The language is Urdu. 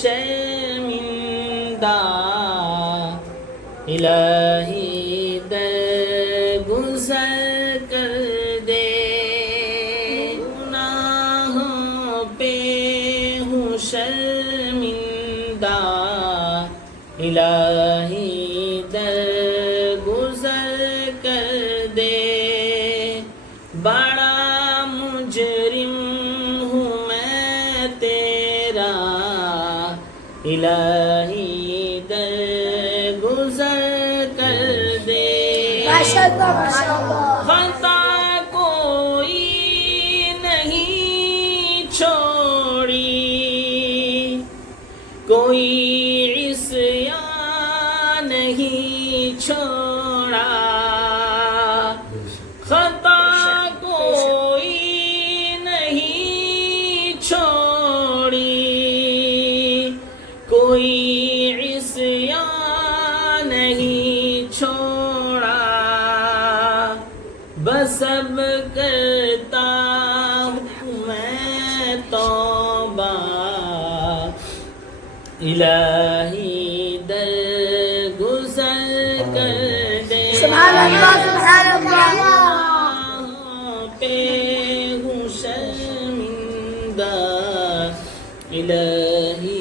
شرمندہ الہی درگزر کر دے گناہوں پہ ہوں شرمندہ الہی درگزر کر دے بڑا مجرم ہوں میں تیرا الہی درگزر کر دے خطا کوئی نہیں چھوڑی کوئی عصیان نہیں چھوڑا خطا کوئی نہیں چھوڑی کوئی عصیان نہیں چھوڑا بس اب کرتا ہوں میں توبہ الہی درگزر کر دے سبحان اللہ سبحان اللہ پہ ہوں شرمندہ الہی